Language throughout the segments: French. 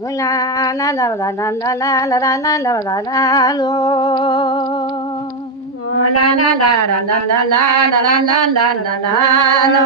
la la la la la la la la la la la la la lo. La la la la la la la la la la la la la lo.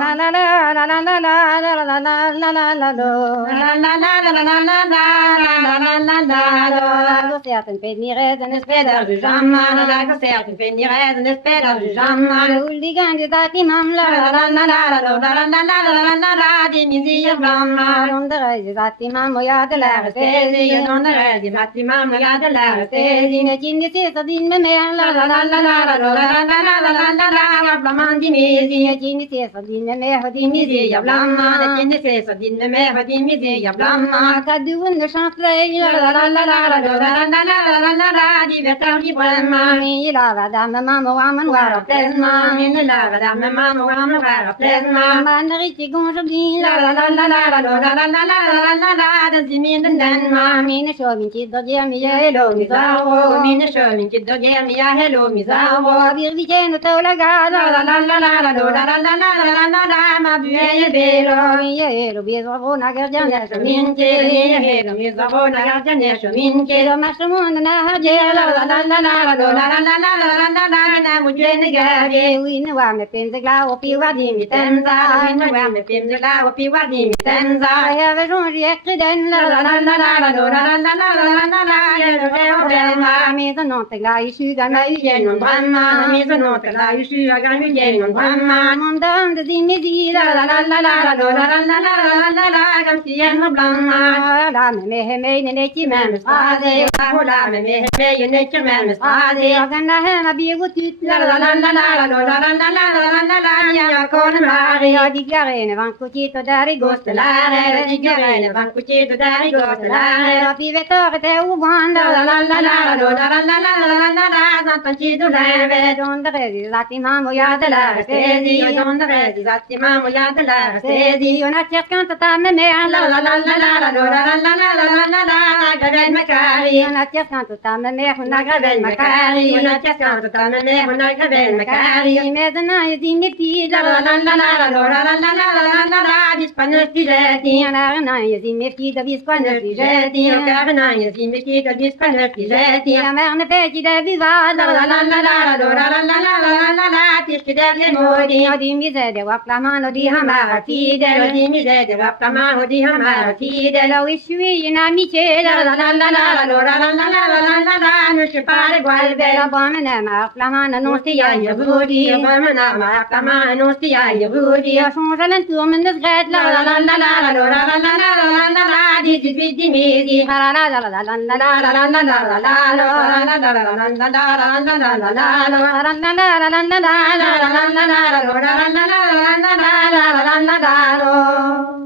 La la la la la la la la la la la la la lo. La la la la la la la la la la la la lo. Concert een penierez en een speler du jammer. La concert een penierez en een speler du jammer. De hooligan die dat imam la la la la la la la la la la la la die mizier blammer. Onder is dat imam ja de lage stezie. Onder is dat imam ja de lage stezie. Net in de zes in me meer la la la la la la la la la la la la la blamman die mizier. Net in de zes in me meer die mizier blammer. Net in de zes in me meer die mizier blammer. Kadoen de chanfleur la la la la la la la la la la die werd er die bremmer. In la la dame mama wamen waar op lesma. In de la la dame mama wamen waar op lesma. Man richtig gonjobdien la la la la la la la la la la la la dan zie min den den ma. Mine show min kid dat je mi hello mi zavo. Mine show min kid dat je mi hello mi zavo. Wir vi ken to la ga la la la la la la la la la la la la ma buye belo. Mi hello bi zavo na gardian ya min ke. Mi hello mi zavo na gardian ya min ke. Do ma shmon na haje la la la la la la la la la la la la na mu je ne ga be. Wi ne wa me pen de gla o pi wa di mi tenza. Wi ne wa me pen de gla o pi wa di mi tenza. Ja we zon je den la la la la la la la la la la la la la mi zo non te gla i shu ga na je non bramma. Mi zo non te gla i shu ga na je non bramma. Mon dan de di mi di la la la la la la la la la la la la gam si en no blamma. La me ne ki me spade. La me ne ki me spade. Ga na ha bi go tut la la la la la la la la la la la ja con Maria di garene van cucito da rigostelare. Di garene van cucito da rigostelare. La pivetore te uvanda la la la la la la la la la la la Sant'Ancido leve donde resi zatti mammo ja de la stesi. Donde resi zatti mammo ja de la stesi. Una cercanta tamme me la la la la la la la la la la la la la Gavel Macari. Una cercanta tamme me una Gavel Macari. Una cercanta tamme me una Gavel Macari. Medana di mi pida la la la la la la la la la la la Vispanus digeti. Una di mi pida vispanus digeti. Una di mi pida vispanus digeti. La merne peci de viva la la la la la la la la la la la la Tisci delle modi. Di miseria wa plamano di hamartide. Di miseria wa plamano di hamartide. Lo isui in amici la la la la la la la la la la la la la Non si pare gualbe. La buona ma plamano non stia io budi. La buona ma plamano non stia io budi. Sono lentuo men sgret la la la la la la la la la la la la Di di mesi la la la la la la la la la la la la la la la la la